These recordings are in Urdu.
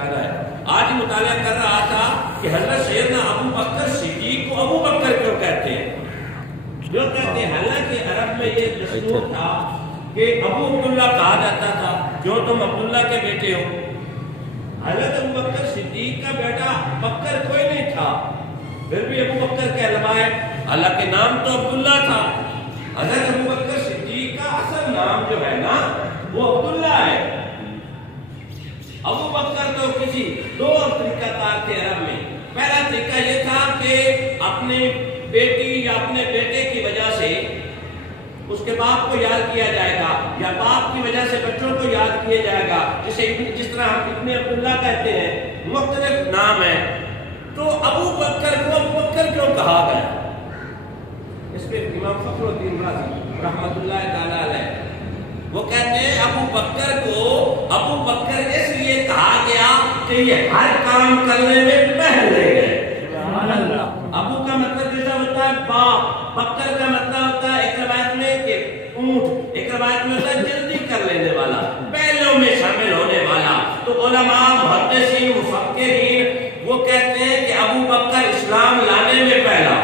پہچانا ہے. آج مطالعہ کر رہا تھا کہ حضرت سیدنا ابو بکر صدیق کو ابو بکر کیوں کہتے ہیں. جو کہتے ہیں حالانکہ عرب میں یہ دستور تھا کہ ابو عبداللہ کہا جاتا تھا، کیوں تم عبداللہ کے بیٹے ہو. حضرت ابو بکر صدیق کا بیٹا بکر کوئی نہیں تھا، پھر بھی ابو بکر کہلوائے. حالانکہ نام تو عبداللہ تھا. حضرت ابو بکر صدیق کا اصل نام جو ہے نا وہ عبداللہ ہے. ابو بکر تو کسی دو طریقہ کار تھے عرب میں. پہلا طریقہ یہ تھا کہ اپنی بیٹی یا اپنے بیٹے کی وجہ سے اس کے باپ کو یاد کیا جائے گا، یا باپ کی وجہ سے بچوں کو یاد کیا جائے گا. جس طرح ہم ابن عبداللہ کہتے ہیں، مختلف نام ہیں. تو ابو بکر کو ابو بکر کیوں کہا گیا؟ اس پہ امام فخر الدین رازی رحمۃ اللہ تعالی علیہ وہ کہتے ہیں ابو بکر کو ابو بکر اس لیے کہا گیا کہ یہ ہر کام کرنے میں پہلے گئے. ابو کا مطلب جیسا ہوتا ہے باپ، بکر کا مطلب ہوتا ہے ایک روایت میں کہ اونٹ، ایک روایت میں ہوتا ہے جلدی کر لینے والا، پہلوں میں شامل ہونے والا. تو علماء محدثین مفکرین وہ کہتے ہیں کہ ابو بکر اسلام لانے میں پہلا،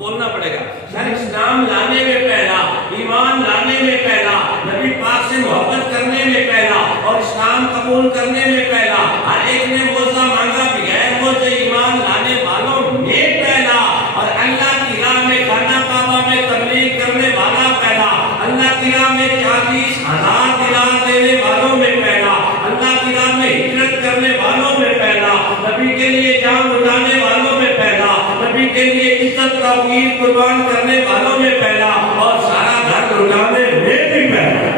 بولنا پڑے گا سر، اسلام لانے میں پہلا، ایمان لانے میں پہلا، نبی پاک سے محبت کرنے میں پہلا اور اسلام قبول کرنے میں پہلا. ہر ایک نے موضع مانگا بغیر موضع ایمان لانے والوں میں پہلا، اور اللہ کی راہ میں خانہ کعبہ میں تبلیغ کرنے والا پہلا، اللہ کی راہ میں 40,000 دینار دینے والوں میں پہلا، اللہ کی راہ میں ہجرت کرنے والوں میں پہلا، نبی کے لیے جان لٹانے والوں میں پہلا، نبی کے لیے عزت کا تیر قربان کرنے والوں میں پہلا، اور سارا گھر لٹانے میں بھی پہلا.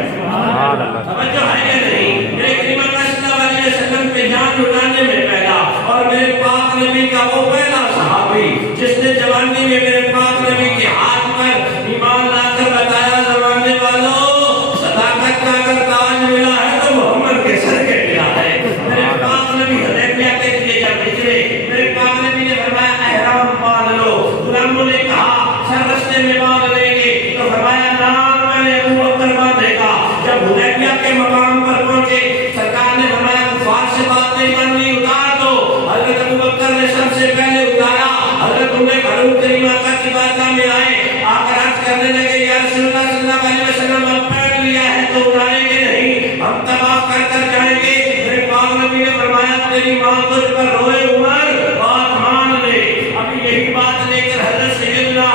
توجہ ہے یا نہیں؟ میرے کریم صلی اللہ علیہ وسلم پہ جان لٹانے میں پہلا، اور میرے پاک نبی کا وہ پہلا صحابی جس نے جوانی میں میرے پاک نبی کے ہاتھ پر ایمان لا کر بتایا زمانے والوں صداقت کا اگر تاج ملا ہے تو محمد کے سر کے ملا ہے. میرے پاک نبی حدیبیہ کے لیے جب ہجرے، میرے پاک نبی نے فرمایا احرام باندھ لو. غلاموں نے کہا سر رستے میں باندھ لیں گے، تو فرمایا نام میں نے ابو بکر باندھے گا. جب حدیبیہ کے مقام پر پہنچے سرکار نے فرمایا کفار سے بات نہیں ماننی، اتار دو. حضرت ابو بکر نے سب سے پہلے اتارا. حضرت عمر فاروق کریم آقا کی بارگاہ میں آئے، آ کر عرض کرنے لگے یا رسول اللہ صلی اللہ علیہ وسلم اب پہن لیا ہے تو اتاریں گے نہیں، ہم طواف کر کر جائیں گے. میرے پاک نبی نے فرمایا تیری ماں تجھ پر روئے عمر، بات مان لے. ابھی یہی بات لے کر حضرت سیدنا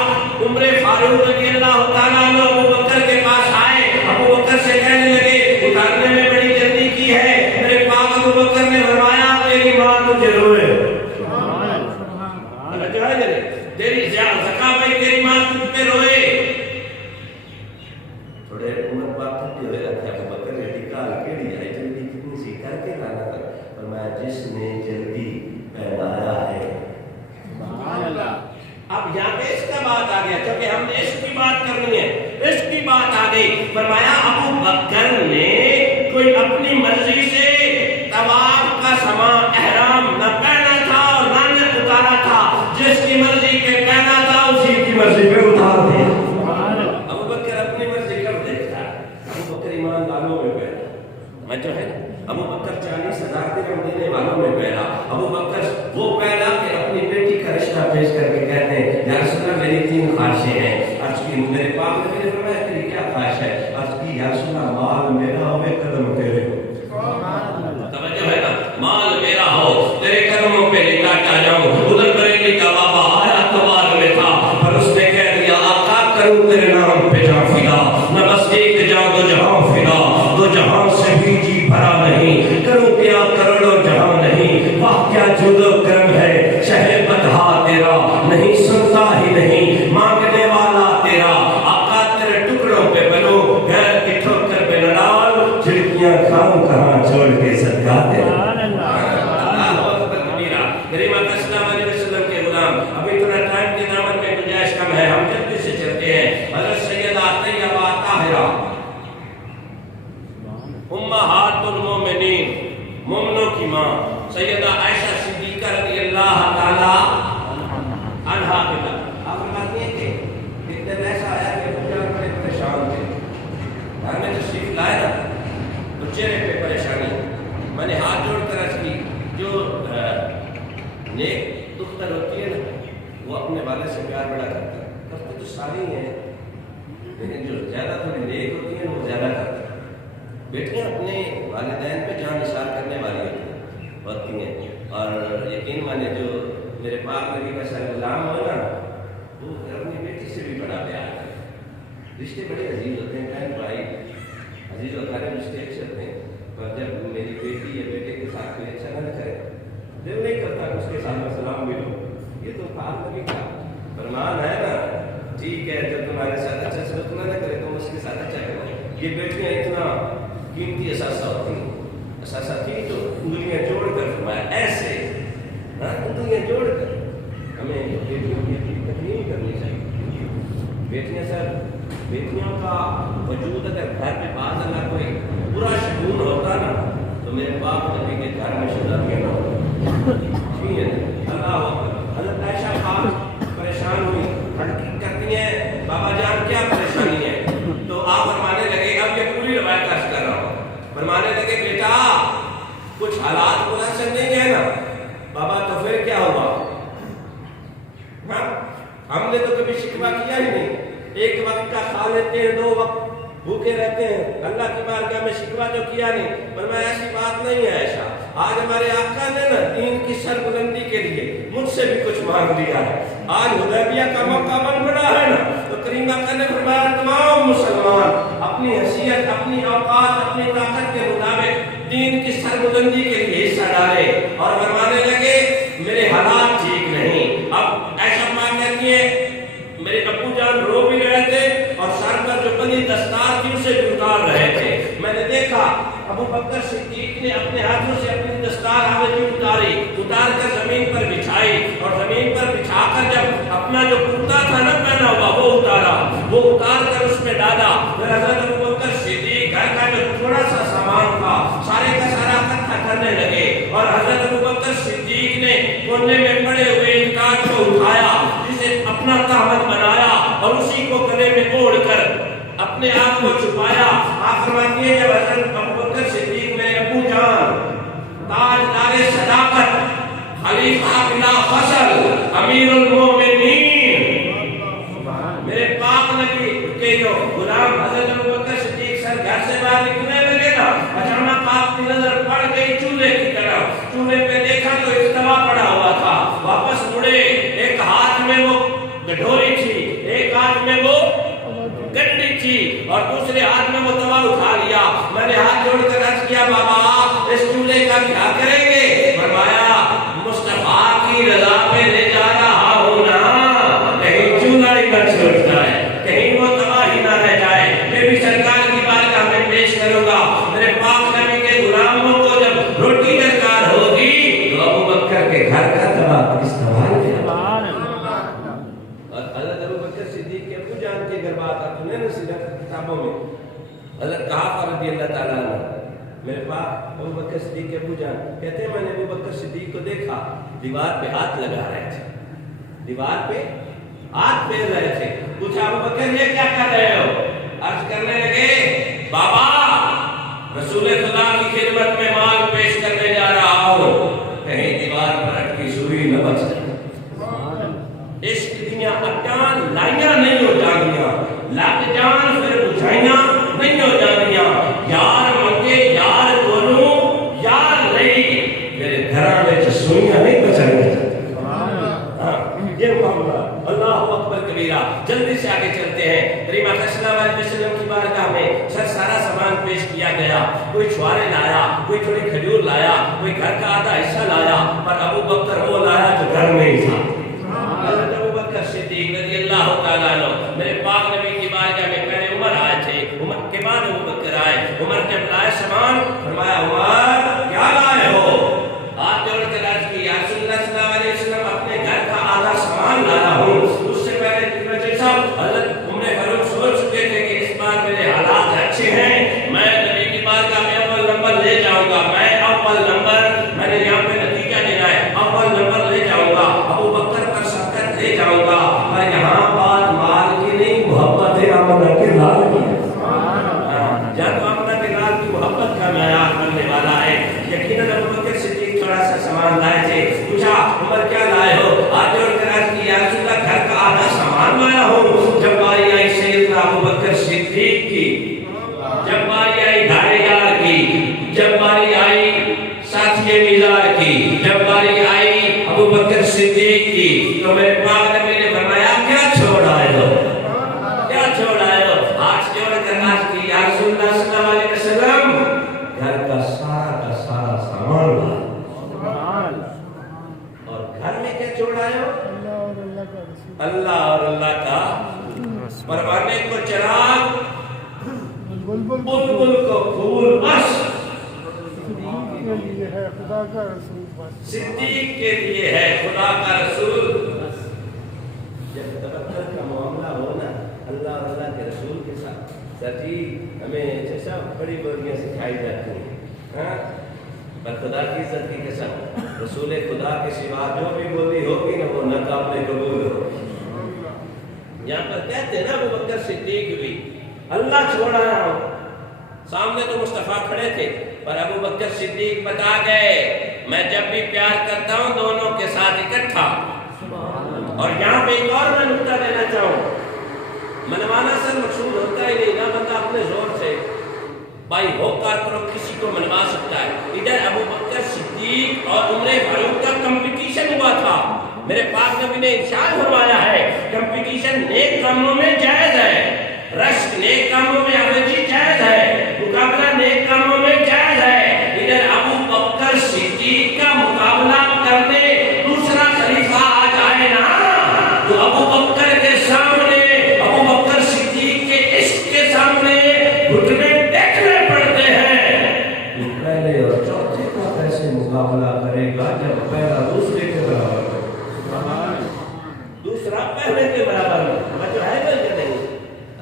عمر فاروق رضی اللہ تعالیٰ عنہ ابو بکر کے پاس آئے. ابو بکر سے کہنے لگے اتارنے میں بڑی جلدی کی ہے. میرے پاک ابو بکر نے فرمایا تیری ماں تجھے روئے، تیری زکا بھائی تیری ماں تجھ پہ روئے. تھوڑے عمر پاک تھے ہوئے رکھے ابو بکر نے نکال کے لیا ہے جلدی کتنی سی کر کے لانا تھا. فرمایا جس نے جلدی پہنایا ہے. اب یہاں پہ اس کا بات آ گیا کیونکہ ہم نے اس کی بات کرنی ہے، اس کی بات آ گئی. فرمایا ابو بکر نے کوئی اپنی مرضی سے طواف کا سامان احرام نہ پہنا تھا اور نہ اتارا تھا. جس کی مرضی پہ پہنا تھا اسی کی مرضی پہ اتار دیا. ابو بکر اپنی مرضی کر دیتا. ابو بکر ایمان والوں میں پہنا، میں جو ہے ابو بکر 40,000 درہم دینے والوں میں پہلا. ابو بکر وہ پہلا کہ اپنی بیٹی کا رشتہ پیش کر کے کہتے ہیں یا رسول اللہ میری 3 خواہشیں ہیں. عرض کی میرے پاک نبی نے فرمایا تیری کیا خواہش ہے؟ عرض کی یا رسول اللہ مال میرا ہو قدم تیرے ہو. توجہ ہے نا، مال میرا ہو تیرے قدموں پہ لٹاتا جاؤں. ادھر بریلی کا بابا آیا اتوار میں تھا پر اس نے کہہ دیا آقا کروں تیرے نام پہ جاں فدا، نہ بس ایک جاں دو جہاں فدا، دو جہاں سے بھی جی بھرا نہیں، کروں کیا کروڑوں جہاں نہیں. واہ کیا جود و کرم ہے شہر بدہا تیرا، نہیں سنتا ہی نہیں مانگنے والا تیرا. آقا تیرے ٹکڑوں پہ بنو گھر کی ٹھوکر پہ نہ ڈال، کھڑکیاں کھاؤں کہاں چھوڑ کے صدقہ تیرا. میری ماں صلی اللہ علیہ وسلم کے غلام، ابھی تھوڑا ٹائم کی دامن میں گنجائش کم ہے، ہم جلدی سے چلتے ہیں. حضرت سیدہ طیبہ طاہرہ امہات المومنین، مومنوں کی ماں سیدہ عائشہ صدیقہ رضی اللہ تعالی عنہا کے بعد آپ فرماتی ہیں کہ ایک دن ایسا آیا کہ ابو جان بڑے پریشان تھے. گھر میں تشریف لائے نا تو چہرے پہ پریشانی. میں نے ہاتھ جوڑ پیار بڑا کرتا ہے. کرتے تو ساری ہیں لیکن جو زیادہ تھوڑی نیک ہوتی ہیں وہ زیادہ کرتے ہیں. بیٹیاں اپنے والدین پہ جان نثار کرنے والی ہوتی ہیں. اور یقین مانے جو میرے پاک نبی کا سر غلام ہو نا وہ اپنی بیٹی سے بھی بڑا پیار ہے. رشتے بڑے عزیز ہوتے ہیں. بہن بھائی عزیز و اقارب رشتے اچھے ہوتے ہیں. پر جب میری بیٹی یا بیٹے کے ساتھ کوئی اچھا نہ کرے دل نہیں کرتا کہ اس کے ساتھ میں سلام بھی لوں. یہ تو پاک نبی کا فرمان ہے نا. ٹھیک ہے جب تمہارے ساتھ اچھا سلوک نہ کرے تم اس کے ساتھ اچھا کرو. یہ بیٹیاں اتنا قیمتی اثاثہ ہوتی ہیں. اثاثہ تھی تو انگلیاں جوڑ کر فرمایا ایسے انگلیاں جوڑ کر ہمیں بیٹیوں کی تکلیف کرنی چاہیے. بیٹیاں سر بیٹیوں کا وجود اگر گھر میں بعض اگر کوئی برا شگون ہوتا نا تو میرے باپ نبی کے گھر میں شدہ نہ ہوتا. اللہ حضرت عائشہ پاک پریشان ہوئی تحقیق کرتی ہیں بابا جان کیا پریشانی ہے. تو آپ فرمانے لگے اب یہ پوری روایت عرض کر رہا ہوں. فرمانے لگے بیٹا کچھ حالات مناسب نہیں ہے نا. بابا تو پھر کیا ہوا؟ ہم نے تو کبھی شکوہ کیا ہی نہیں. ایک وقت کا کھا لیتے ہیں 2 وقت بھوکے رہتے ہیں. اللہ کی بارگاہ میں شکوہ جو کیا نہیں. پر میں ایسی بات نہیں ہے عائشہ. آج ہمارے آقا نے نا دین کی سربلندی کے لیے مجھ سے بھی کچھ مانگ لیا ہے. آج حدیبیہ کا موقع بن پڑا ہے نا تو کریم آقا نے فرمایا تمام مسلمان اپنی حیثیت اپنی اوقات اپنی طاقت کے مطابق دین کی سربلندی کے لیے حصہ ڈالے. اور فرمانے لگے میرے حالات ٹھیک نہیں. اب ایسا بات کہتی ہے میرے ابو جان رو بھی رہے تھے اور سر پر جو بنی دستار تھی اسے بھی اتار رہے تھے. میں نے دیکھا ابو بکر صدیق نے اپنے ہاتھوں سے اپنی دستار آگے کی اتار کر زمین پر بچھائی اور زمین پر بچھا کر جب اپنا جو کرتا تھا نا پہنا ہوا وہ اتار کر اس میں ڈالا. پھر حضرت ابو بکر صدیق گھر کا جو تھوڑا سا سامان تھا سارے کا سارا اکٹھا کرنے لگے اور حضرت ابو بکر صدیق نے کونے میں پڑے ہوئے ایک کاٹ کو اٹھایا جسے اپنا تہمت بنایا اور اسی کو گلے میں اوڑھ کر اپنے آپ کو چھپایا. آخر بات یہ جب حضرت ابو بکر صدیق میں ابو جان تاجدار صداقت خلیفہ بلا فصل امیر المومنین میرے پاک نبی کے جو غلام حضرت ابو بکر صدیق سر گھر سے باہر نکلنے لگے نا اچانک آپ کی نظر پڑ گئی چولہے کی طرف. چولہے پہ دیکھا تو استوا پڑا ہوا تھا. واپس مڑے ایک ہاتھ میں وہ گٹھوری تھی ایک ہاتھ میں وہ گنڈی تھی اور دوسرے ہاتھ میں وہ توا اٹھا لیا. میں نے ہاتھ جوڑ کر عرض کیا بابا اس چولہے کا کیا کریں گے؟ فرمایا مصطفیٰ کی رضا پہ لے جا رہا ہوں نا کہیں چولہا ہی نہ چھوٹ جائے کہیں وہ توا ہی نہ رہ جائے. میں بھی سرکار کی بارگاہ میں پیش کروں گا. میرے پاک نبی کے غلاموں کو جب روٹی درکار ہوگی تو ابو بکر کے گھر کا توا استعمال کتابوں میں حضرت کہا رضی اللہ تعالیٰ عنہ میرے پاس ابو بکر صدیق کے ابو جان کہتے ہیں میں نے ابو بکر صدیق کو دیکھا دیوار پہ ہاتھ لگا رہے تھے. دیوار پہ ہاتھ پھیر رہے تھے. پوچھا ابو بکر یہ کیا کر رہے ہو؟ عرض کرنے لگے بابا رسول خدا کی خدمت میں مال پیش کرنے جا رہا ہوں کہیں دیوار پر اٹکی سوئی نہ بچ جائے. عشق دیاں اٹان لائیاں نہیں ہو جانیاں لگ جان پھر بجھائیاں نہیں ہو جانیاں. یار منگے یار بولوں یار نہیں میرے گھراں وچ سوئیاں نہیں بچائیاں. یہ معاملہ اللہ اکبر کبیرہ. جلدی سے آگے چلتے ہیں. کریم صلی اللہ علیہ وسلم کی بارگاہ میں سر سارا سامان پیش کیا گیا. کوئی چھوارے لایا کوئی تھوڑی کھجور لایا کوئی گھر کا آدھا حصہ لایا پر ابو بکر وہ لایا جو گھر میں ہی تھا. حضرت ابو بکر صدیق رضی اللہ تعالیٰ عنہ میرے پاک نبی کی بارگاہ میں پہلے عمر آئے تھے. عمر کے بعد ابو بکر آئے. عمر جب لائے سامان فرمایا عمر کیا لائے ہو؟ ہاتھ جوڑ کے عرض کی یا رسول اللہ صلی اللہ علیہ وسلم اپنے گھر کا آدھا سامان لایا ہوں. اس سے پہلے صاحب حضرت عمر فاروق سوچ چکے تھے کہ اس بار میرے حالات اچھے ہیں میں نبی کی بارگاہ میں اول نمبر لے جاؤں گا. میں اول نمبر میں نے یہاں پہ نتیجہ دینا ہے اول نمبر لے جاؤں گا. ابو بکر پر سبقت لے جاؤں گا. میں یہاں بات مال کی نہیں محبت آمنہ کے لال کی ہے. جب آمنہ کے لال کی محبت کا معیار بننے والا ہے. یقیناً ابو بکر صدیق تھوڑا سا سامان لائے تھے. پوچھا عمر کیا لائے ہو؟ ہاتھ جوڑ کر عرض کی یا رسول اللہ گھر کا آدھا کے میزار کی جب باری آئی ابو بکر صدیق کی تو میرے پاک نبی نے فرمایا کیا چھوڑ آئے ہو، کیا چھوڑ آئے ہو؟ ہاتھ جوڑ کر عرض کی یا رسول اللہ صلی اللہ علیہ وسلم گھر کا سارا سامان لا، اور گھر میں کیا چھوڑ آئے ہو؟ اللہ اور اللہ کا پروانے کو چراغ، بلبل کو پھول، بس خدا کا رسول، صدیق کے لیے ہے خدا کا رسول۔ جب توکل کا معاملہ ہو نا اللہ اور اللہ کے رسول کے ساتھ، سچی ہمیں جیسا بڑی بولیاں سکھائی جاتی ہیں، ہاں پر خدا کی عزت کی قسم رسول خدا کے سوا جو بھی بولی ہوگی نا وہ ناقابل قبول ہوگی۔ یہاں پر کہتے ہیں نا ابو بکر صدیق بھی اللہ چھوڑا ہے، سامنے تو مصطفیٰ کھڑے تھے پر ابو بکر صدیق بتا گئے میں جب بھی پیار کرتا ہوں دونوں کے ساتھ اکٹھا۔ اور یہاں پہ ایک اور میں نکتہ دینا چاہوں، منوانا سر مقصود ہوتا ہی نہیں، نہ بندہ اپنے زور سے بھائی ہو کر کرو کسی کو منوا سکتا ہے۔ ادھر ابو بکر صدیق اور عمر فاروق کا کمپٹیشن ہوا تھا، میرے پاک نبی نے ارشاد فرمایا ہے کمپٹیشن نیک کاموں میں جائز ہے، رشک نیک کاموں میں عوضی جائز ہے، مقابلہ نیک کاموں میں جائز ہے۔ ادھر ابو بکر صدیق کا مقابلہ کرنے دوسرا خلیفہ آ جائے نا تو ابو بکر کے سامنے، ابو بکر صدیق کے عشق کے سامنے گھٹنے ٹیکنے پڑتے ہیں۔ تو پہلے اور چوتھے کا کیسے مقابلہ کرے گا جب پہلا دوسرے کے برابر ہے، دوسرا پہلے کے برابر ہے؟ جو ہے وہ کہ نہیں،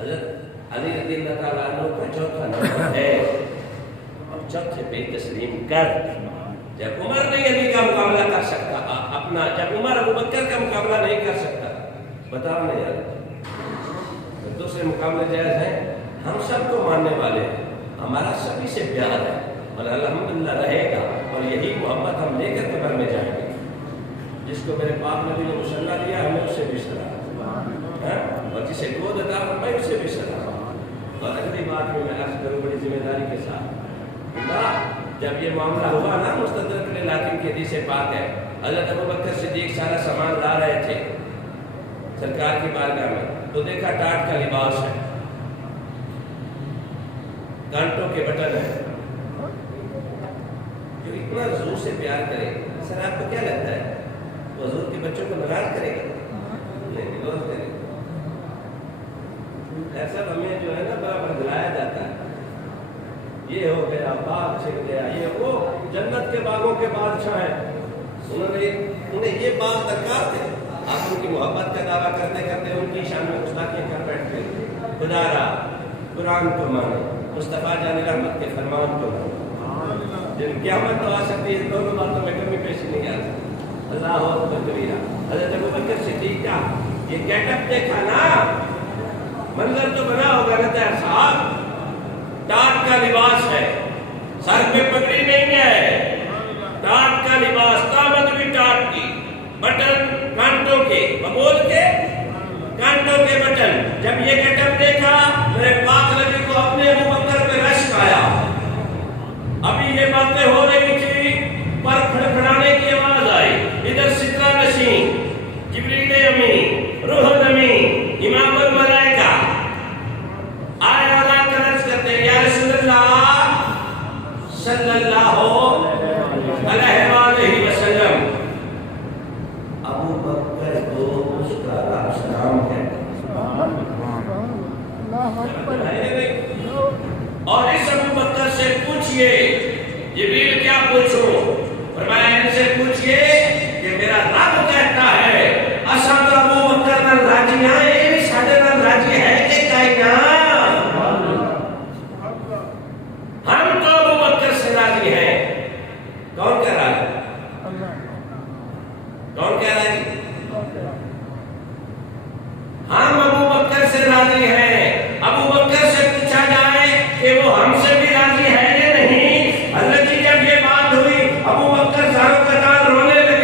حضرت علی رضی اللہ تعالیٰ عنہ کا چوتھا نمبر ہے، اب چوتھے پہ تسلیم کر۔ جب عمر نہیں علی کا مقابلہ کر سکتا اپنا، جب عمر ابو بکر کا مقابلہ نہیں کر سکتا، بتاؤ نہیں یار دوسرے مقابلے جائز ہیں؟ ہم سب کو ماننے والے ہیں، ہمارا سبھی سے پیار ہے اور الحمدللہ رہے گا، اور یہی محبت ہم لے کر قبر میں جائیں گے۔ جس کو میرے پاک نبی نے مصلی دیا ہمیں اسے بھی سلام، اور جسے گود عطا فرمائی اسے بھی سلام۔ اور اگلی بات میں عرض کروں بڑی ذمہ داری کے ساتھ، اللہ جب یہ معاملہ ہوا نا مستدرک الحاکم کی حدیث پاک ہے، حضرت ابو بکر صدیق سارا سامان لا رہے تھے سرکار کی بارگاہ میں، تو دیکھا ٹاٹ کا لباس ہے، کانٹوں کے بٹن ہے، جو اتنا حضور سے پیار کرے سر آپ کو کیا لگتا ہے وہ حضور کے بچوں کو ناراض کرے گا؟ نہیں، روز کرے گا۔ ایسا ہمیں جو ہے نا برابر دلایا جاتا ہے، یہ ہو گیا باغ چھن گیا، یہ وہ جنت کے باغوں کے بادشاہ ہیں، انہیں یہ باغ درکار تھے، آپ ان کی محبت کا دعویٰ کرتے کرتے ان کی شان میں گستاخیاں کر بیٹھتے۔ خدا را قرآن کو مانو، مصطفیٰ جان رحمت کے فرمان کو مانو، جن قیامت تو آ سکتی ہے، دونوں باتوں میں کمی پیشی نہیں آ سکتی۔ اللہ اکبر کبیرہ۔ حضرت ابو بکر صدیق کا یہ گیٹ اپ دیکھا نا، منظر تو بنا ہوگا نا تیر صاحب، ٹاٹ کا لباس ہے، سر پہ پگڑی نہیں ہے، ٹاٹ کا لباس، قامت بھی ٹاٹ کی، بٹن کانٹوں کے، ببول کے کانٹوں کے بٹن۔ جب یہ گیٹ اپ دیکھا میرے پاک نبی کو اپنے ابو بکر پہ رشک آیا۔ ابھی یہ باتیں ہو رہی تھی پر کھڑکھڑانے کی آواز آئی، ادھر سترہ نشین جبریل امین روح الامین امام الملائکہ آئے اللہ کرج کرتے ہیں، یا رسول اللہ صلی اللہ علیہ وآلہ وسلم۔ ابو بکر کو اس کا رب سلام ہے، اور اس ابو بکر سے پوچھئے، جبریل کیا پوچھوں؟ فرمایا ان سے پوچھئے کہ میرا رب کہتا ہے اساں تو ابو بکر نال راضی ہیں، ساڈے نال راضی ہے کہ کائنات؟ ہم تو ابو بکر سے راضی ہیں۔ کون کہہ رہا ہے؟ کون کہہ رہا ہے؟ ہم ابو بکر سے راضی ہیں۔ ابو بکر سے پوچھا جائے کہ وہ ہم سے بھی راضی ہے یا نہیں؟ حضرت جی جب یہ بات ہوئی ابو بکر زاروں قطار رونے لگے۔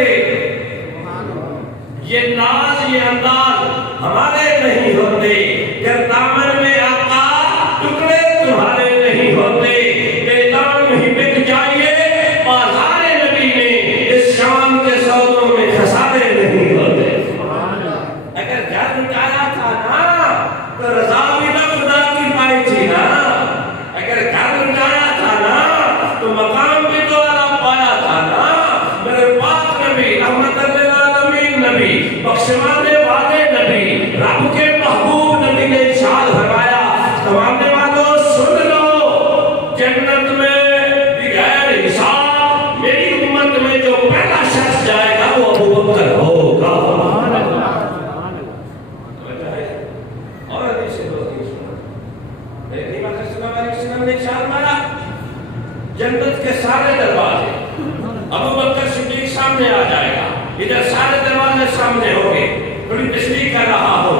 سامنے ہوں گے، تھوڑی تشریح کر رہا ہو،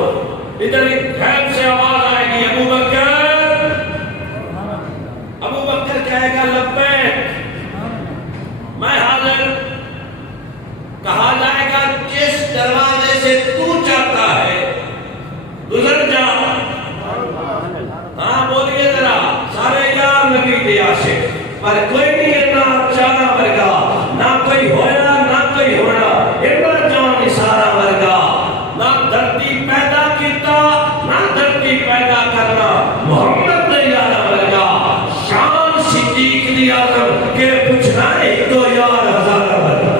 ادھر ایک غیب سے آواز آئے گی، ابو بکر کہے گا لبیک، میں حاضر۔ کہا جائے گا جس دروازے سے تو چاہتا ہے گزر جا۔ ہاں بولیے ذرا، سارے یار نبی دے عاشق، پر کوئی نہیں اتنا چارہ ورگا، نہ کوئی ہویا نہ کوئی ہونا، اتنا جان سارا ورگا، نہ دھرتی پیدا کیتا نہ دھرتی پیدا کرنا، محمد نے یارہ ورگا، شان صدیق دی آدم کے پوچھنا ایک دو یار ہزارہ ورگا،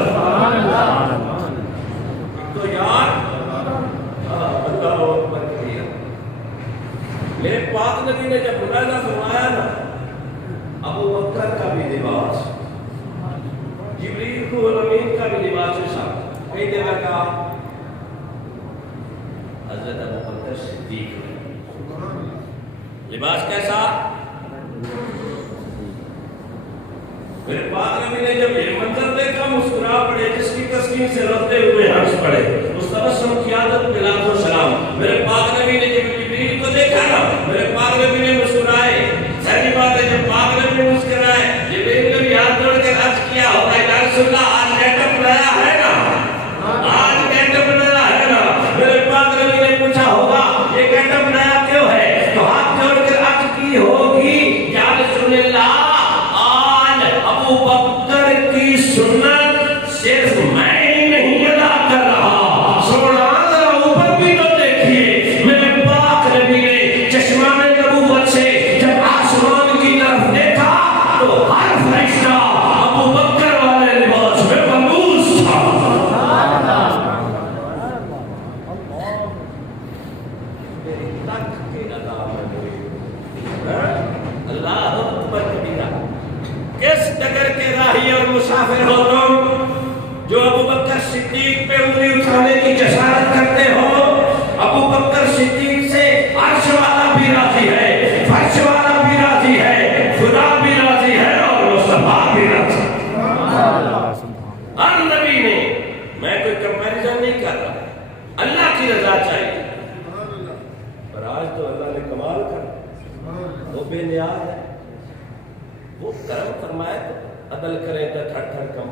تو یار اللہ اکبر کبیرہ۔ میرے پاک نبی نے جب ملاحظہ فرمایا نا ابو بکر کا بھی لباس، جبریل کو امین کا بھی لباس ہے صاحب، کئی طرح کا حضرت ابو بکر صدیق لباس کیسا؟ میرے پاک نبی نے جب یہ منظر دیکھا مسکرا پڑے، جس کی تسکین سے رفتے ہوئے ہنس پڑے، اس تبسم کی عادت بلاۃ و سلام۔ میرے پاک نبی نے جب جبریل کو دیکھا نا میرے پاک نبی نے مسکرائے، سچی بات ہے جب پاک نبی مسکرائے جبریل نے بھی ہاتھ جوڑ کر عرض کیا ہوگا یا رسول اللہ آج گیٹ اپ نیا ہے نا، آج گیٹ اپ نیا ہے نا۔ میرے پاک نبی نے پوچھا ہوگا یہ گیٹ اپ نیا کیوں ہے، تو ہاتھ جوڑ کر عرض کی ہوگی یا رسول اللہ آج ابو بکر کی سنت صرف میں ہی نہیں ادا کر رہا، سونا ذرا اوپر بھی تو دیکھیے، میرے پاک نبی نے چشمان نبوت سے جب آسمان کی طرف دیکھا تو ہر فرشتہ ابو بکر والے لباس میں ملبوس تھا۔ اللہ اکبر کبیرہ۔ کس ڈگر کے راہی اور مسافر ہو تم جو ابو بکر صدیق پہ انگلی اٹھانے کی جسارت کرتے ہو؟ ابو بکر صدیق سے عرش والا بھی راضی ہے، فرش والا بھی راضی ہے، خدا بھی راضی ہے اور مصطفیٰ بھی راضی ہے۔ ہر نبی نے، میں کوئی کمپیریزن نہیں کر رہا، اللہ کی رضا چاہیے، پر آج تو اللہ نے کمال کر وہ بے نیاز ہے، وہ کرم فرمائے تو عدل کریں تو تھڑ تھڑ کم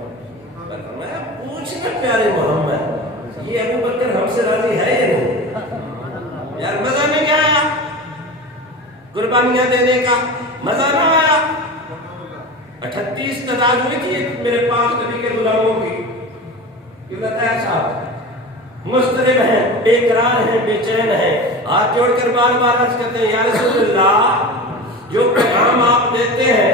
فرمایا پوچھنا پیارے محمد یہ ابو بکر ہم سے راضی ہے یا نہیں؟ یار مزہ میں کیا آیا قربانیاں دینے کا؟ مزہ نہ آیا؟ 38 تعداد ہوئی تھی میرے پاس نبی کے غلاموں کی، کیوں کہتا ہے صاحب مسترب ہیں، بے قرار ہیں، بے چین ہیں، ہاتھ جوڑ کر بار بار عرض کرتے ہیں یا رسول اللہ جو پیغام آپ دیتے ہیں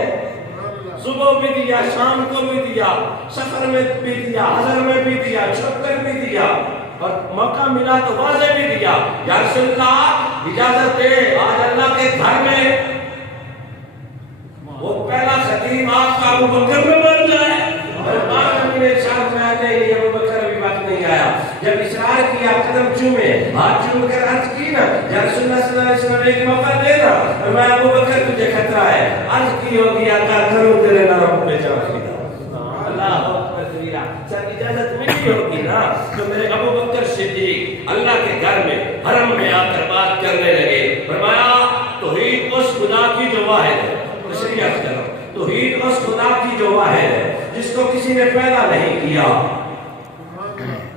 صبح بھی دیا، شام کو بھی دیا، سفر میں بھی دیا، حضر میں بھی دیا، چھپ کر بھی دیا، اور موقع ملا تو واضح بھی دیا، یا رسول اللہ اجازت دے آج اللہ کے گھر میں وہ پہلا خطیب آپ کا ابو بکر میں بن جائے۔ اور پاک نبی نے ارشاد فرمایا نہیں ابو بکر ابھی وقت نہیں آیا۔ جب اصرار کیا قدم چومے، ہاتھ چوم کر عرض کی نا یا رسول اللہ صلی اللہ علیہ وسلم ایک موقع دے نا، فرمایا ابو بکر تجھے خطرہ ہے، عرض کی ہوگی آقا کروں تیرے نام پہ جان خدا۔ اللہ اکبر کبیرہ، سر اجازت ملی ہوگی نا تو میرے ابو بکر صدیق اللہ کے گھر میں حرم میں آ کر بات کرنے لگے، فرمایا توحید اس خدا کی جو واحد ہے، تشریح کرو، توحید اس خدا کی جو واحد ہے جس کو کسی نے پیدا نہیں کیا،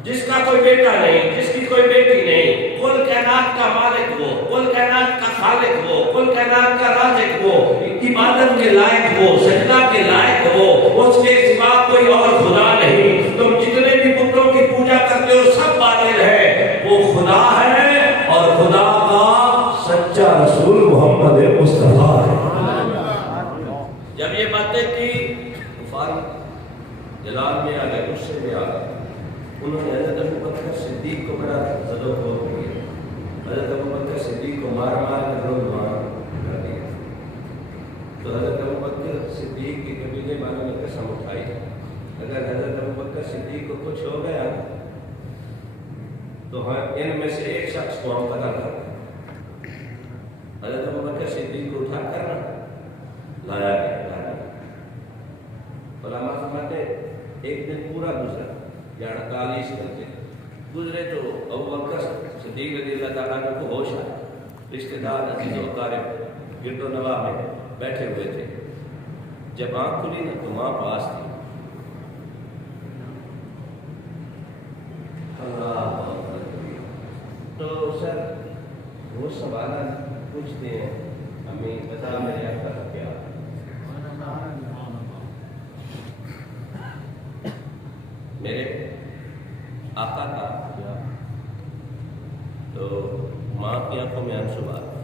جس کا کوئی بیٹا نہیں، جس کی کوئی بیٹی نہیں، کل کائنات کا مالک وہ، کل کائنات کا خالق وہ، کل کائنات کا رازق وہ، عبادت کے لائق وہ، سجدہ کے لائق وہ، اس کے سوا کوئی اور خدا نہیں۔ تم جتنے بھی بتوں کی پوجا کرتے ہو سب باطل ہے، وہ خدا ہے اور خدا کا سچا رسول محمد مصطفیٰ ہے۔ جب یہ باتیں کی کفار جلال میں آ گئے، غصے میں آ گئے، انہوں نے حضرت ابو بکر صدیق کو بڑا زد و خوف کیا، حضرت ابو بکر صدیق کو مار مار کر روز مار کر دیا۔ تو حضرت ابو بکر صدیق کی قبیلے والوں نے قسم اٹھائی اگر حضرت ابو بکر صدیق کو کچھ ہو گیا تو ان میں سے ایک شخص کو ہم قتل کر دیں۔ حضرت ابو بکر صدیق کو اٹھا کر لایا گیا۔ علماء فرماتے ایک دن پورا گزرا یا 48 گھنٹے، گزرے تو ابو بکر صدیق رضی اللہ تعالیٰ عنہ کو ہوش آیا. رشتے دار عزیز و اقارب گرد و نواح میں بیٹھے ہوئے تھے. جب آنکھ کھلی نا تو ماں پاس تھی. تو سر وہ سوالات پوچھتے ہیں امی بتا میرے آقا کا کیا. میرے آقا کا تو ماں کی آنکھوں میں آنسو آ رہا.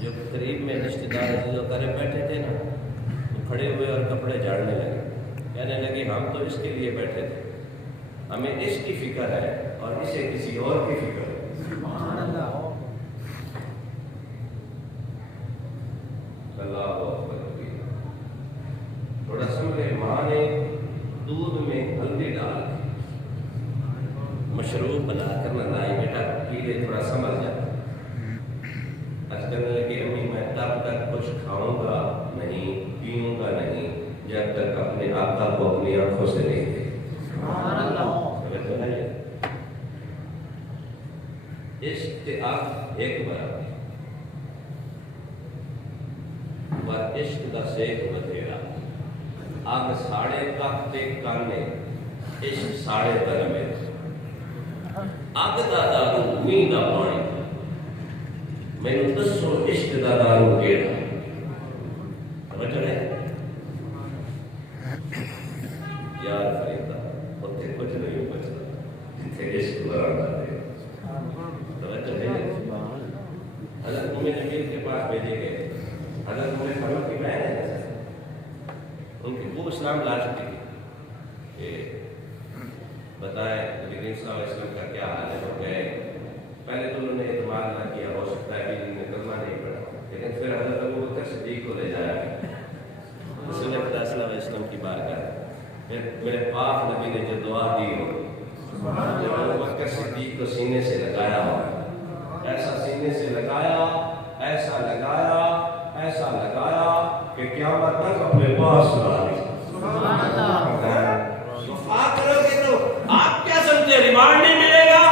جو قریب میں رشتے دار عزیز و اقارب بیٹھے تھے نا وہ کھڑے ہوئے اور کپڑے جھاڑنے لگے. کہنے لگے ہم تو اس کے لیے بیٹھے تھے, ہمیں اس کی فکر ہے اور اسے کسی اور کی فکر ہے. اللہ اکبر. تھوڑا سمجھے ماں نے دودھ میں ہلدی ڈال مشروب بنا کر نہ لائی, بیٹا پی لے تھوڑا سمجھ جا. کہنے لگی امی میں تب تک کچھ کھاؤں گا نہیں پیوں گا نہیں جب تک اپنے آقا کو اپنی آنکھوں سے نہیں دیکھ. عشق ایک برابر پر عشق دا سیک بدھیرا. آگ ساڑے تک تے کانے عشق ساڑے تر میں. آگ دا دارو مین دا پانی مینوں دسو عشق دا دارو کیڑا. سمجھ رہے یار فریدا اتنے کچھ نہیں بچتا جتنے عشق لڑا دے. حضرت مومن امیر کے پاس بھیجے گئے. حضرت مومن فاروق کی بہن ہے, ان کی وہ اسلام لا چکی تھی کہ بتائیں نبی کریم صلی اللہ علیہ وسلم کا کیا حال ہے. ہو گئے پہلے تو انہوں نے اعتماد نہ کیا, ہو سکتا ہے کہ انہوں نے کلمہ نہیں پڑھا, لیکن پھر حضرت ابو بکر صدیق کو لے جایا رسول خدا صلی اللہ علیہ وسلم کی بارگاہ. پھر میرے پاک نبی نے جو دعا دی ہو جب ابو بکر صدیق کو سینے سے لگایا ہو, ایسا سینے سے لگایا, ایسا لگایا, ایسا لگایا کہ قیامت تک اپنے پاس لا لی. وفا کرو گے تو آپ کیا سمجھتے ہیں ریوارڈ نہیں ملے گا؟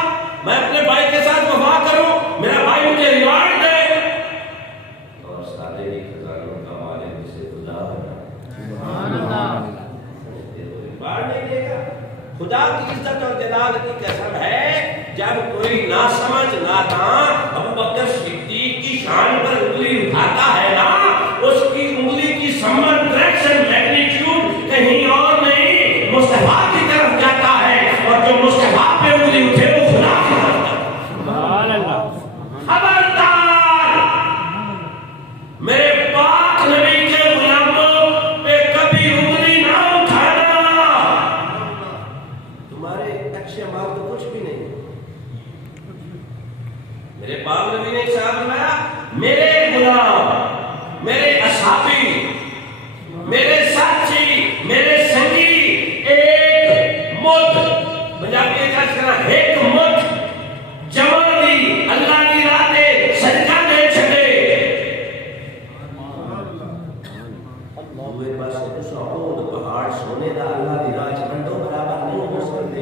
میں اپنے بھائی کے ساتھ وفا کروں, میرا بھائی مجھے ریوارڈ دے. اور سارے ہی خزانوں کا مالک جسے خدا بنا ریوارڈ نہیں دے گا. خدا کی عزت اور جلال کی قسم ہے جب کوئی ناسمجھ نادان ابو بکر صدیق کی شان پر انگلی اٹھاتا ہے نا, اس کی انگلی کی سمت ڈائریکشن میگنیٹیوڈ کہیں اور نہیں مصطفیٰ کی طرف جاتا ہے, اور جو مصطفیٰ پہ انگلی اٹھے وہ خدا کی طرف جاتا ہے. سبحان اللہ. خبردار میرے پاک نبی کے غلاموں پہ کبھی انگلی نہ اٹھانا. تمہارے اچھے مال تو کچھ بھی نہیں. میرے پاک نبی نے صاحب فرمایا میرے غلام, میرے اصحابی, میرے ساتھی, میرے سنگی ایک مد پنجابی کا کہنا ایک مد جمع دی اللہ کی راہ دے سجدہ دے چھڑے. دوے پاس تو سعود پہاڑ سونے دا اللہ کی راہ چھنڈو برابر نہیں ہو سکتے.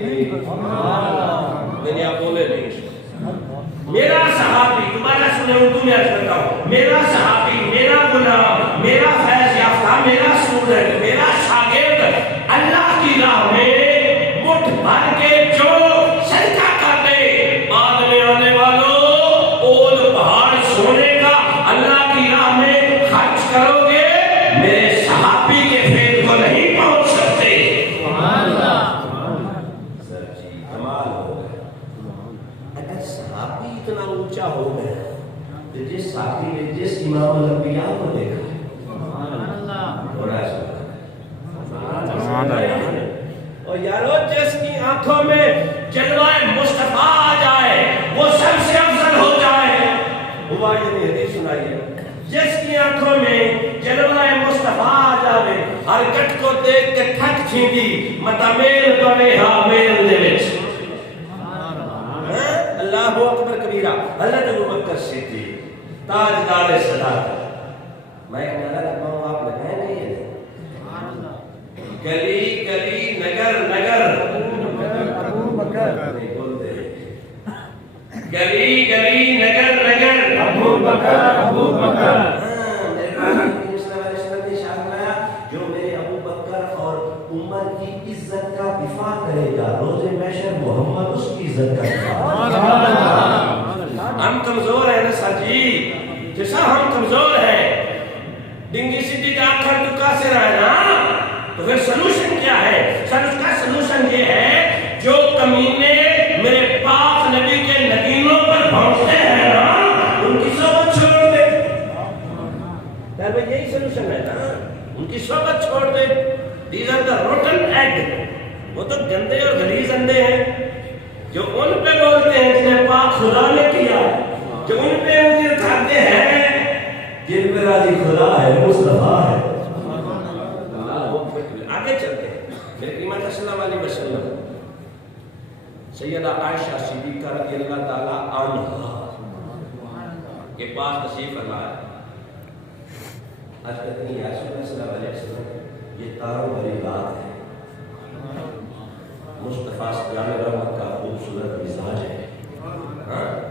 میں آپ بولے نہیں. میرا صحابی, تمہارا سنے اردو میں عرض کرتا ہوں, میرا صحابی, میرا غلام, میرا فیض یافتہ, میرا اسٹوڈنٹ, میرا شاگرد اللہ کی راہ میں مٹھ بھر کے جو سجدہ کر دے, بعد میں آنے والوں اول پہاڑ سونے کا اللہ کی راہ میں خرچ کرو گے, میرے صحابی کے فیض کو نہیں پہنچ سکتے. سبحان اللہ. سر جی کمال ہو گیا. اگر صحابی اتنا اونچا ہو گیا تو جس صحابی نے جس امام الانبیاء کو دیکھا تھوڑا سا اور یارو جس کی آنکھوں میں جلوہ مصطفیٰ آ جائے وہ سب سے افضل ہو جائے. ہوا یہ نہیں حدیث سنائیے. جس کی آنکھوں میں جلوہ مصطفیٰ آ جائے ہر کٹ کو دیکھ کے تھک چھیندی متا میل کرے ہاں میل دے وچ. اللہ اکبر کبیرہ. حضرت ابو بکر صدیق تاجدار صداقت. میں ایک نعرہ لگتا ہوں, آپ لگائیں گے یہ نہیں. گلی گلی نگر نگر نہیں بولتے گلی گلی نگر نگر ابو بکر ابو بکر. جو میرے ابو بکر اور عمر کی عزت کا دفاع کرے گا روز محشر محمد اس کی عزت کا دفاع. ہم کمزور ہیں نا سر جی, جیسا ہم کمزور ہیں, ڈنگی سیدھی آخر دکا سے رہنا, تو پھر سلوشن کیا ہے؟ سر اس کا سلوشن یہ ہے جو کمینے میرے پاک نبی کے نگینوں پر بھونکتے ہیں نا ان کی صحبت چھوڑ دے. یار بھائی یہی سلوشن ہے نا, ان کی صحبت چھوڑ دے. These are the rotten egg. وہ تو گندے اور غلیظ انڈے ہیں جو ان پہ بولتے ہیں جنہیں پاک خدا نے کیا, جو ان پہ انگلی اٹھاتے ہیں جن پہ راضی خدا ہے مصطفیٰ ہے. آگے چلتے ہیں. میرے قیمت صلی اللہ علیہ وسلم سیدہ عائشہ صدیقہ رضی اللہ تعالیٰ عنہا کے پاس تشریف فرما ہے. آج کہتے ہیں یا رسول اللہ صلی اللہ علیہ وسلم یہ تاروں بھری رات ہے, مصطفیٰ جان رحمت کا خوبصورت مزاج ہے.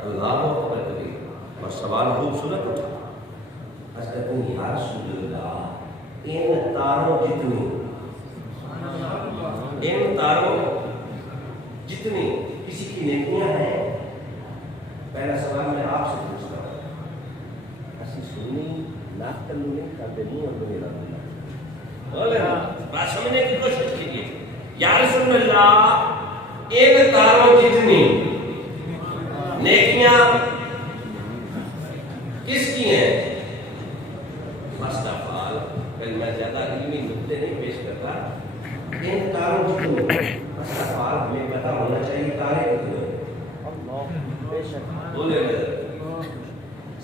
اللہ اکبر کبیر اور سوال خوبصورت اٹھا. آج کہتے ہیں یا رسول اللہ ان تاروں جتنی کسی کی نیکیاں ہیں. پہلا سوال میں آپ سے پوچھتا ہوں, ایسی سنی ناک کلونی کرتے نہیں اور میرا بولے بات سمجھنے کی کوشش کیجیے. یا رسول اللہ ان تاروں جتنی نیکیاں کس کی ہیں؟ مستفال پھر میں زیادہ علمی نقطے نہیں پیش کرتا. ان تاروں جتنی مستفال ہمیں پتا ہونا چاہیے تارے کتنے بولے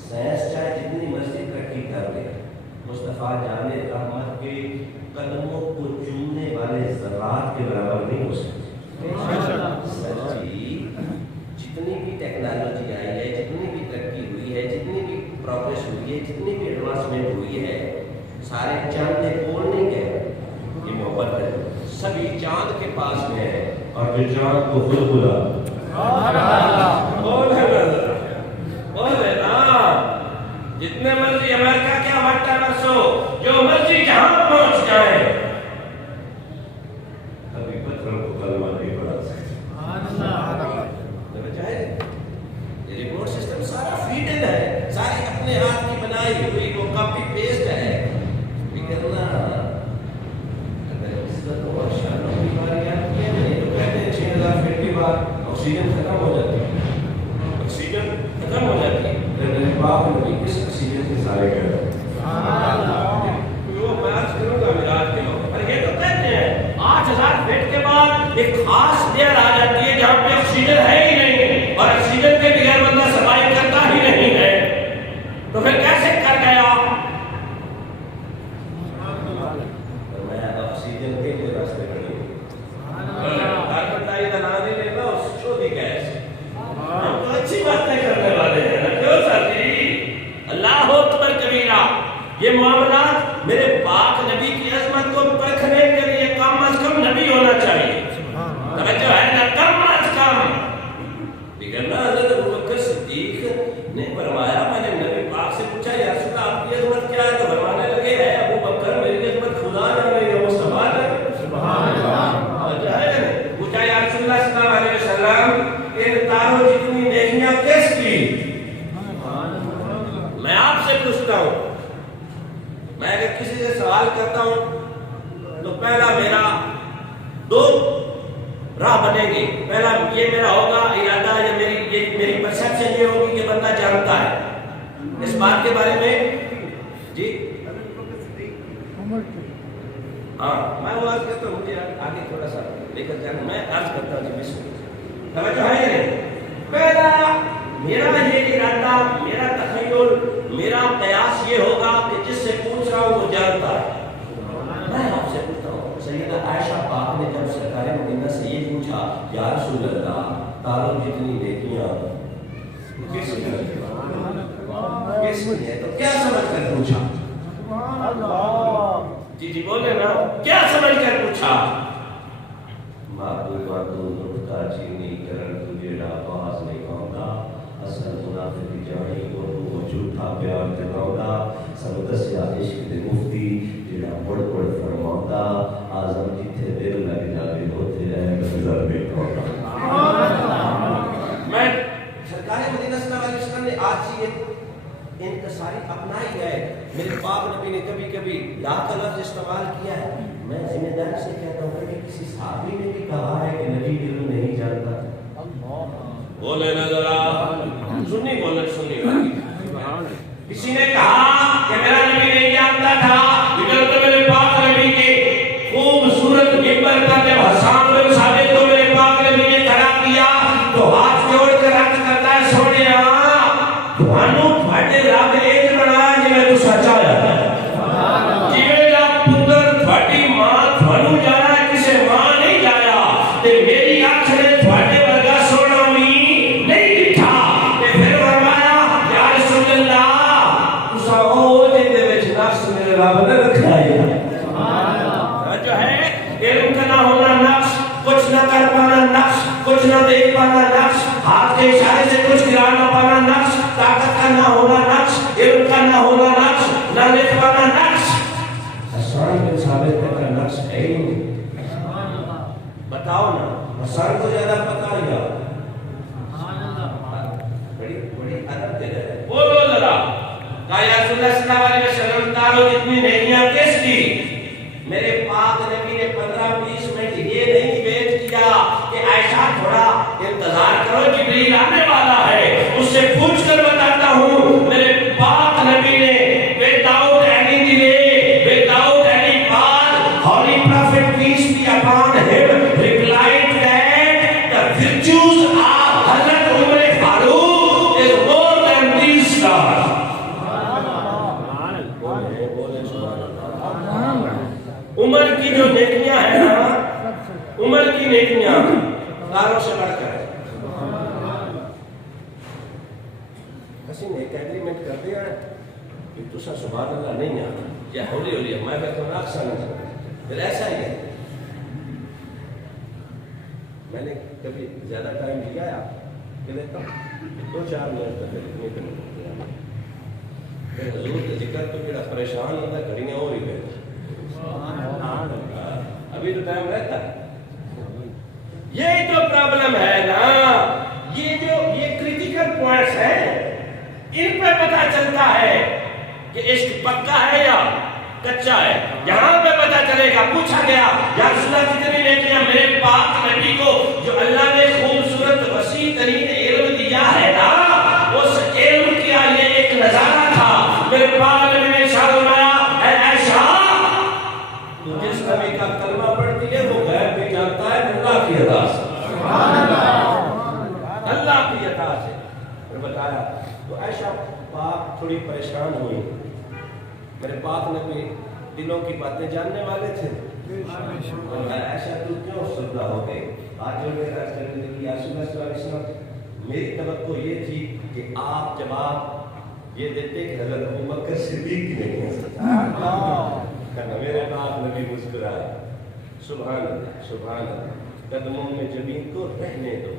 سائنس چاہے جتنی مسجد ترقی کر لے, مصطفیٰ جان رحمت کے قدموں کو چومنے والے ذرات کے برابر نہیں ہو سکتے. سر جی جتنی بھی ٹیکنالوجی آئی ہے, جتنی بھی ترقی ہوئی ہے, جتنی بھی پروگریس ہوئی ہے, جتنی بھی ایڈوانسمنٹ ہوئی ہے, سارے چاند نے بول نہیں گئے یہ محبت ہے. سبھی چاند کے پاس میں ہے اور جو چاند کو خود بلا جتنے مرضی امریکہ کیا بٹا برسو جو مرضی جہاں پہنچ جائے ابھی پتھروں کو کلمہ نہیں پڑھا سکتے. یہ ریپورٹ سسٹم سارا فیڈن ہے, ساری اپنے ہاتھ کی بنائی ہوئی وہ کاپی پیسٹ ہے. کرنا اگر عزت و شان کی باری آتی ہے نہیں تو کہتے ہیں 6000 فٹ کی بار آکسیجن ختم ہو جاتی ہے, آکسیجن ختم ہو جاتی ہے. باپ نبی کس آکسیجن کے سارے گئے وہ میں آج کروں گا میراج کے لوگ. اور یہ تو کہتے ہیں 8000 فٹ کے بعد ایک خاص لیئر آ جاتی ہے جہاں پہ آکسیجن ہے ہی نہیں, اور آکسیجن کے بغیر بندہ سروائیو کرتا ہی نہیں ہے. تو پھر کیسے کر گیا؟ میں آکسیجن کے لیے راستے بڑھیں کاربن ڈائی آکسائڈ نہ دے لینا اس چھوٹی گیس. ہم تو اچھی باتیں کرنے والے ہیں نا, کیوں ساتھی؟ اللہ اکبر کبیرہ. یہ معاملات میرے پاک نبی کی عظمت کو پرکھنے کے لیے کم از کم نبی ہونا چاہیے. توجہ ہے نا, کم از کم. بگرنا حضرت ابوبکر صدیق نے فرمایا, میں نے نبی پاک سے پوچھا یا رسول اللہ آپ کی عظمت کیا ہے؟ تو فرمانے لگے ہے ابوبکر میری عظمت خدا جانے یا مصطفیٰ جانے. سبحان اللہ. توجہ ہے نا. پوچھا یا رسول اللہ صلی اللہ علیہ وسلم ان تاروں جتنی نیکیاں کس کی؟ میں آپ سے پوچھتا ہوں, میں اگر کسی سے سوال کرتا ہوں تو پہلا میرا دو راہ بنے گی. پہلا یہ میرا ہوگا ارادہ یا میری پرسیپشن یہ ہوگی کہ بندہ جانتا ہے اس بات کے بارے میں. جی ہاں میں وہ عرض کرتا ہوں, مجھے آگے تھوڑا سا لے کر جانا. میں عرض کرتا ہوں جی بسم اللہ. توجہ ہے. پہلا میرا یہ ارادہ, میرا تخیل, میرا قیاس یہ ہوگا کہ جس سے پوچھ رہا ہوں وہ جانتا ہے. میں آپ سے پوچھتا ہوں, سیدہ عائشہ پاک نے جب سرکار مدینہ سے یہ پوچھا یا رسول اللہ تاروں جتنی نیکیاں کس کی ہے, تو کیا سمجھ کر پوچھا؟ جی جی بولے نا, کیا سمجھ کر پوچھا؟ محبوبہ تو نقطہ چینی کرن تجھے باز نہیں آؤں اصل منافق جانی وہ جھوٹا پیار جگاؤں سب دسیا عشق دے مفتی جڑا بڑ بڑ فرماؤں آزم جتھے دل لگ جاوے ہوتے رہے نظر بیٹھاؤں میں سرکار مدینہ صلی اللہ علیہ وسلم نے آج سے یہ انتصاری اپنائی ہے. میرے پاک نبی نے کبھی کبھی لا کا لفظ استعمال کیا ہے. میں ذمہ داری سے کہتا ہوں کہ کسی صحابی نے بھی کہا ہے کہ نبی علم نہیں جانتا. بولے نا ذرا سنی بولے سنی کسی نے کہا کہ میرا نبی نہیں جانتا تھا ادھر تو میرے پاک نبی کے خوبصورت ممبر کا جب حسان بن ثابت کو میرے پاک نبی نے کھڑا کیا تو ہاتھ جوڑ کر عرض کرتا ہے سونے تھانوں تھوڑے رب ایک بنایا جی میں تو سچا ہے جی میرا پتر تھوڑی ماں تھانوں جانا ہے کسے ماں نہیں جایا تے میری آنکھ نے تھوڑے ورگا سونا بھی نہیں دکھا تے پھر فرمایا یا رسول اللہ اسا او جے دے وچ نفس میرے رب نے رکھا ہے جو ہے علم کا نہ ہونا نفس کچھ نہ کر پانا نفس کچھ نہ دیکھ پانا نفس ہاتھ کے اشارے سے کچھ گرا نہ پانا نفس طاقت کا نہ ہونا نفس علم کا نہ ہونا نفس نہ لکھ پانا نفس. حسان بن ثابت کا نفس ہے ہی نہیں. بتاؤ نا حسان کو زیادہ پتا ہی بڑی ادب دے رہے بولو ذرا کہا یا رسول اللہ صلی اللہ علیہ وسلم تارو اتنی نیکیاں کس کی. میرے پاک نبی نے 15-20 منٹ یہ نہیں ویٹ کیا کہ عائشہ تھوڑا انتظار کرو جبریل آنے والا ہے اس سے پوچھ کر بتاتا ہوں. میرے پاک نبی نے without any delay without any pause holy prophet peace be upon him replied that the virtues of Hazrat Umar Farooq is more than these stars. عمر کی جو نیکیاں ہیں نا عمر کی نیکیاں تاروں سے بڑھ کر ہے. کسی نے ایک ایگریمنٹ کر دیا ہے کہ تسا سبحان اللہ نہیں آنا یا ہولی ہولی میں کہتا ہوں اکثر نہیں پھر ایسا ہی ہے. میں نے کبھی زیادہ ٹائم لیا ہے کہ لیتا ہوں 2-4 منٹ تک اتنی کرنا پھر حضور کے ذکر تو جڑا پریشان ہوتا ہے گھڑیاں اور ہی بیٹھا ابھی تو ٹائم رہتا ہے. یہی تو پرابلم ہے نا یہ کریٹیکل پوائنٹس ہیں ان پہ پتہ چلتا ہے کہ عشق پکا ہے یا کچا ہے. یہاں پہ پتہ چلے گا. پوچھا گیا یا رسول اللہ کتنی نیکیاں میرے پاک نبی کو جو اللہ نے خوبصورت وسیع ترین علم دیا ہے نا اس علم کا یہ ایک نظارہ تھا. میرے پاک نبی نے ارشاد فرمایا اے عائشہ تو جس نبی کا کلمہ پڑھتی ہے وہ غیب بھی جانتا ہے اللہ کی عطا سے. اللہ کی عطا سے. پھر بتایا تو عائشہ پاک تھوڑی پریشان ہوئی. میرے پاک نبی دلوں کی باتیں جاننے والے تھے. عائشہ تو کیوں سجدہ ہو گئی. آج جو میرا کرنے لگی یا رسول اللہ صلی اللہ علیہ وسلم میری توقع یہ تھی کہ آپ جواب یہ دیتے کہ حضرت ابوبکر صدیق نہیں ہیں. میرے پاک نبی مسکرائے سبحان اللہ سبحان اللہ. قدموں میں زمین کو رہنے دو.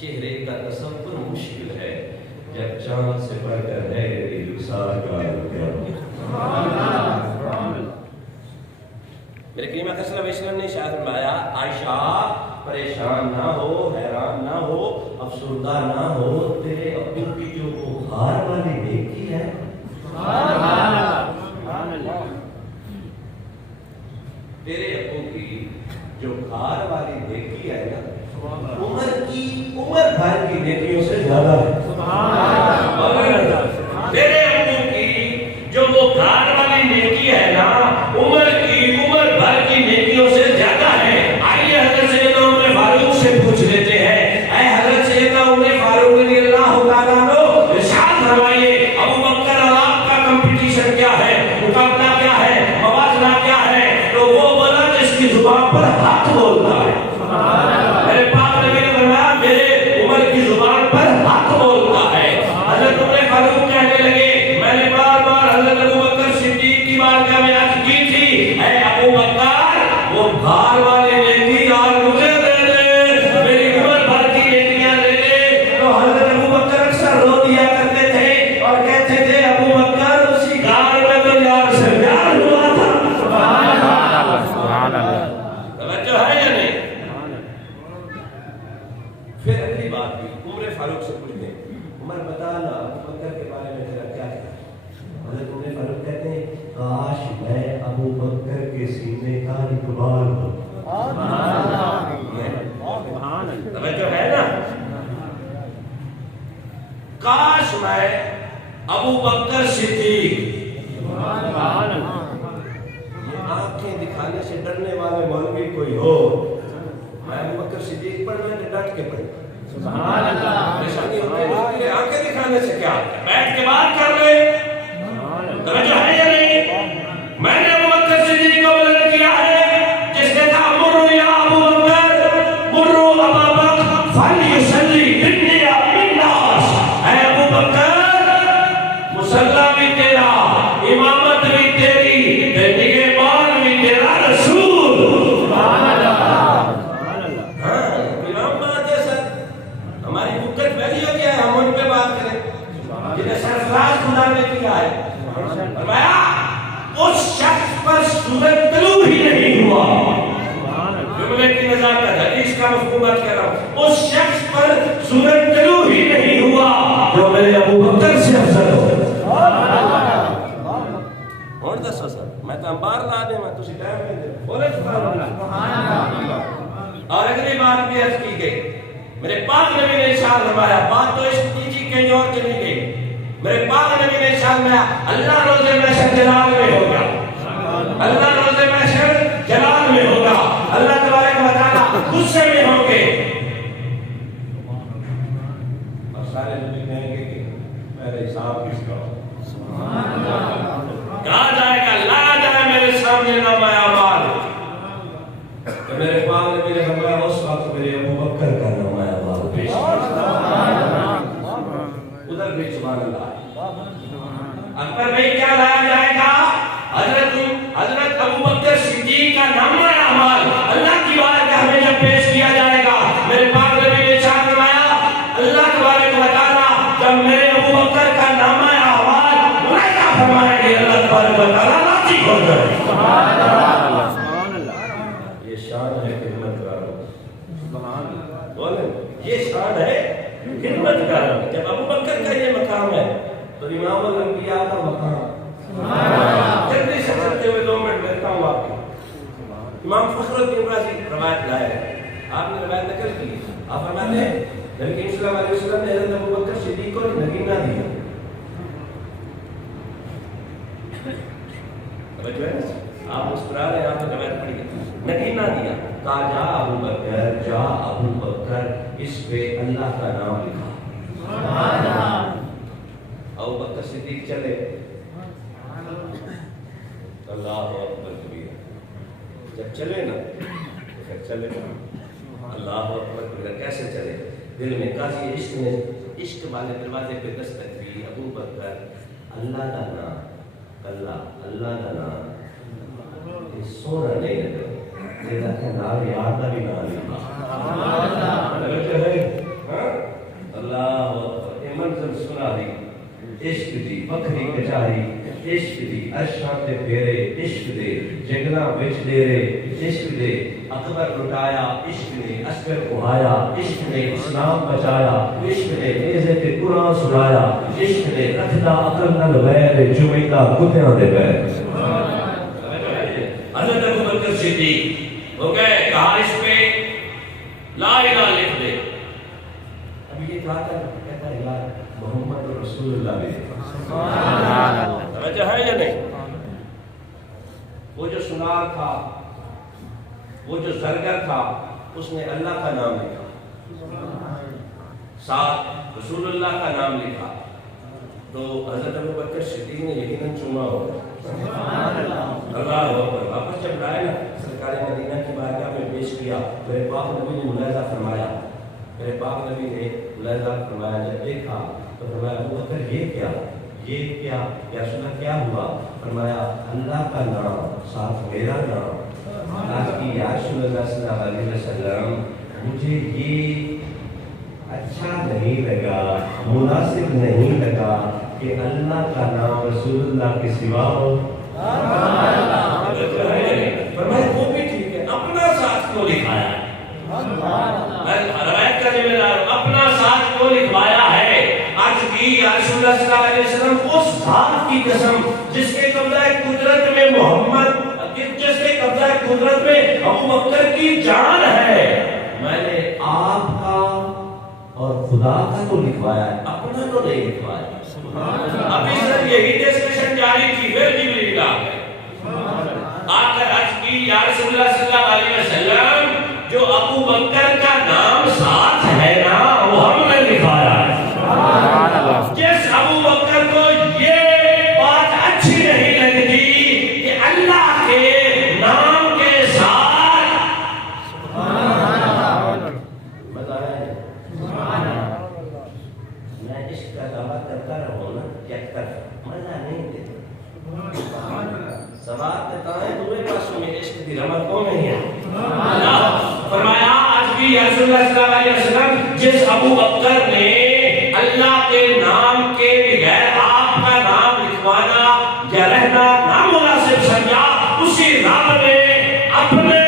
چہرے کا تصور مشکل ہے جب چاند سے بڑھ کر ہے رخسار کا میرے کریم اکرم صلی اللہ علیہ وسلم نے ارشاد فرمایا عائشہ پریشان نہ ہو حیران نہ ہو افسردہ نہ ہو. تیرے ابو کی جو بخار والی نیکی ہے تیرے ابو کی جو بخار والی نیکی ہے نا عمر بھر کی نیکیوں سے زیادہ ہے. تیرے ابو کی جو وہ بخار والی نیکی ہے نا عمر بھر کی نیکیوں سے زیادہ ہے. آئیے حضرت سیدنا عمر فاروق سے پوچھ لیتے ہیں. اے حضرت سیدنا عمر فاروق رضی اللہ تعالیٰ عنہ ارشاد فرمائیے ابو بکر اور آپ کا کمپٹیشن کیا ہے مقابلہ کیا ہے موازنہ کیا ہے. تو وہ بولا جس کی زبان پر حق بولتا ہے. میرے پاک نبی نے فرمایا میرے عمر کی زبان پر حق بولتا ہے. حضرت عمر فاروق کہنے لگے میں نے بار بار حضرت ابو بکر صدیق کی بارگاہ میں عرض کی تھی اے ابو بکر وہ بھار والے نیکی یار مجھے دے دے. میرے توجہ ہے یا نہیں؟ پھر اگلی بات بھی عمر فاروق سے پوچھتے ہیں، عمر بتانا ابو بکر کے بارے میں تیرا کیا ہے؟ حضرت عمر فاروق کہتے ہیں کاش میں ابو بکر کے سینے کا اقبال ہوں۔ توجہ ہے نا؟ کاش میں ابو بکر صدیق، آنکھیں دکھانے سے ڈرنے والے مولوی کوئی ہو، میں ابو بکر صدیق پر میں نے ڈٹ کے پڑھی۔ پریشانی ہوتی ہے آنکھیں دکھانے سے کیا بیٹھ کے بات کر لے۔ توجہ ہے یا نہیں؟ میں نے ابو بکر صدیق کو بلند کیا ہے جس نے کہا مرو یا ابو بکر، مرو ابا بکر فلیصلی بالناس، اے ابو بکر مصلی بھی تیرا، امامت بھی تیری، نگہبان بھی تیرا رسول۔ امام بات ہے سر، ہماری بکت ویلیو کیا ہے؟ ہم ان پہ بات کریں جنہیں سرفراز خدا نے کیا ہے۔ فرمایا اس شخص پر سورج طلوع ہی نہیں ہوا، جملے کی نزاکت حدیث کا مفہوم کہہ رہا ہوں، اس شخص پر سورج طلوع ہی نہیں ہوا جو میرے ابو بکر سے افضل ہو۔ اور دسو سر میں تو امبار لا دے میں تسی ٹائم میں دے بولے سبحان اللہ۔ اور اگلی بات بھی عرض کی گئی، میرے پاک نبی نے ارشاد فرمایا، بات تو اس تیجی کہیں اور چلی گئی، میرے پاک نبی نے ارشاد فرمایا اللہ روز محشر جلال میں ہوگا، اللہ روز محشر جلال میں ہوگا، اللہ تبارک و تعالیٰ غصے میں ہوں گے، اور سارے نبی کہیں گے کہ میرے حساب کس کا ہو؟ کہا جائے گا لا جائے میرے سامنے نام اعمال، تو میرے پاک نبی نے فرمایا اس وقت میرے ابو بکر کا نام اعمال پیش ادھر بھی سبحان اللہ۔ اکبر بھائی کیا لایا جائے گا؟ حضرت ابو بکر صدیق کا نامہ اعمال اللہ کی بارگاہ میں جب پیش کیا جائے گا، میرے پاک نبی نے ارشاد فرمایا اللہ تبارک و تعالیٰ جب میرے ابو بکر کا نامہ اعمال ملائکہ فرمائیں گے اللہ تبارک و تعالیٰ راضی ہو جائے۔ یہ شان ہے خدمت کاروں، بولیں یہ شان ہے خدمت کاروں۔ جب ابو بکر کا یہ مقام ہے تو امام الانبیاء کا مقام۔ جلدی سے چلتے ہوئے 2 منٹ لیتا ہوں آپ کو۔ امام فخر الدین رازی روایت لائے ہیں، آپ نے روایت نقل کی، آپ فرماتے ہیں نبی کریم صلی اللہ علیہ وسلم نے حضرت ابو بکر صدیق کو نگینہ دیا۔ توجہ ہے نا؟ آپ مسکرا رہے ہیں، آپ نے روایت پڑھی ہے، نگینہ دیا، کہا جا ابو بکر، جا ابو بکر، اس پہ اللہ کا نام لکھا۔ ابو بکر صدیق چلے، اللہ اکبر کبیرہ، جب چلے نا تو پھر چلے نا اللہ اکبر کبیرہ، کیسے چلے؟ دل میں قاضی عشق نے عشق والے دروازے پہ دستک دی، ابو بکر اللہ کا نام، اللہ کا نام یہ سونا نہیں لگا، تیرا کہ نام یاد کا بھی نام لکھا۔ اللہ اکبر، یہ منظر سنا دی، عشق دی بکری کچاری، عشق دی عرشاں تے پھیرے، عشق دے جنگلاں وچ ڈیرے، عشق دے اکبر لٹایا، عشق نے عسکر اڑایا، عشق نے اسلام بچایا، عشق نے نیزے تے قرآن سنایا، عشق نے رکھدا عقل نال ویر چمیتا کتیاں دے پیر۔ حضرت ابو بکر صدیق ہو گئے، کہا اس پہ لا الہ لکھ دے۔ اب یہ کہتا ہے لا محمد رسول اللہ بھی توجہ ہے یا نہیں؟ وہ جو سنار تھا، وہ جو زرگر تھا، اس نے اللہ کا نام لکھا، ساتھ رسول اللہ کا نام لکھا، تو حضرت ابو بکر صدیق نے یقیناً چوما ہوگا۔ اللہ اکبر، واپس جب لائے نا سرکار مدینہ کی بارگاہ میں پیش کیا، میرے پاک نبی نے ملاحظہ فرمایا، میرے پاک نبی نے ملاحظہ فرمایا، جب دیکھا تو فرمایا ابو بکر یہ کیا یا رسول اللہ کیا ہوا؟ فرمایا اللہ کا نام ساتھ میرا نام، آج کی یا رسول اللہ صلی اللہ علیہ وسلم مجھے یہ اچھا نہیں لگا، مناسب نہیں لگا کہ اللہ کا نام رسول اللہ کے سوا ہو۔ فرمایا وہ بھی ٹھیک کیوں لکھایا ہے؟ میں روایت کا ذمہ دار ہوں، اپنا ساتھ کیوں لکھوایا ہے؟ آج بھی یا رسول اللہ صلی اللہ علیہ وسلم اس ذات کی قسم جس کے قبضہ قدرت میں محمد، جس کے قبضہ قدرت میں ابو بکر کی جان ہے، میں نے آپ کا اور خدا کا تو لکھوایا ہے، اپنا تو نہیں لکھوایا۔ ابھی سر یہی ڈسکشن جاری تھی، پھر جبریل آ گئے، آ کر عرض کی یا رسول اللہ صلی اللہ علیہ وسلم جو ابو بکر کا نام ساتھ ہے نا وہ ہم نے لکھایا ہے۔ جس ابو بکر کو یہ بات اچھی نہیں لگتی کہ اللہ کے نام کے ساتھ بتایا ہے، میں عشق کا دعویٰ کرتا رہوں نا یک طرف مزہ نہیں دیتا۔ سوال کرتا ہے تمہیں پاسوں میں عشق کی رمت کون نہیں ہے؟ فرمایا آج بھی یا رسول اللہ صلی اللہ علیہ وسلم جس ابو بکر نے اللہ کے نام کے بغیر آپ کا نام لکھوانا یا رہنا نامناسب سمجھا، اسی رب نے اپنے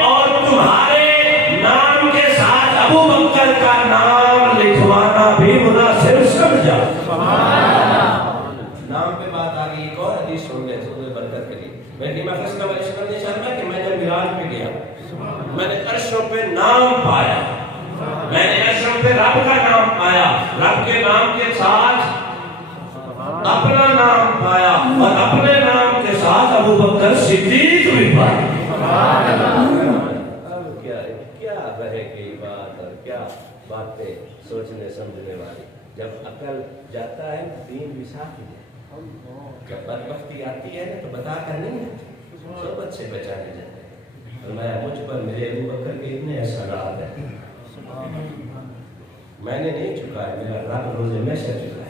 اور تمہارے نام کے ساتھ ابو بکر کا نام لکھوانا بھی مناسب سمجھا۔ نام پہ بات آ گئی، ایک اور حدیث سن لیں سورہ برکت کے لیے۔ میں نے مقصد کا اشارہ نے شرما کہ میں جب معراج پہ گیا میں نے عرشوں پہ نام پایا، میں نے عرشوں پہ رب کا نام پایا، رب کے نام کے ساتھ اپنا نام پایا اور اپنے نام کے ساتھ ابو بکر صدیق بھی پایا۔ اب کیا رہے گی بات اور کیا باتیں سوچنے سمجھنے والی، جب عقل جاتا ہے دین بھی ساتھ ہی ہے، جب بدبختی آتی ہے تو بتا کر نہیں آتی، صحبت سے بچانے جاتے ہیں۔ فرمایا مجھ پر میرے ابو بکر کے اتنے احسانات ہیں، میں نے نہیں چکا ہے، میرا رب روز محشر چکا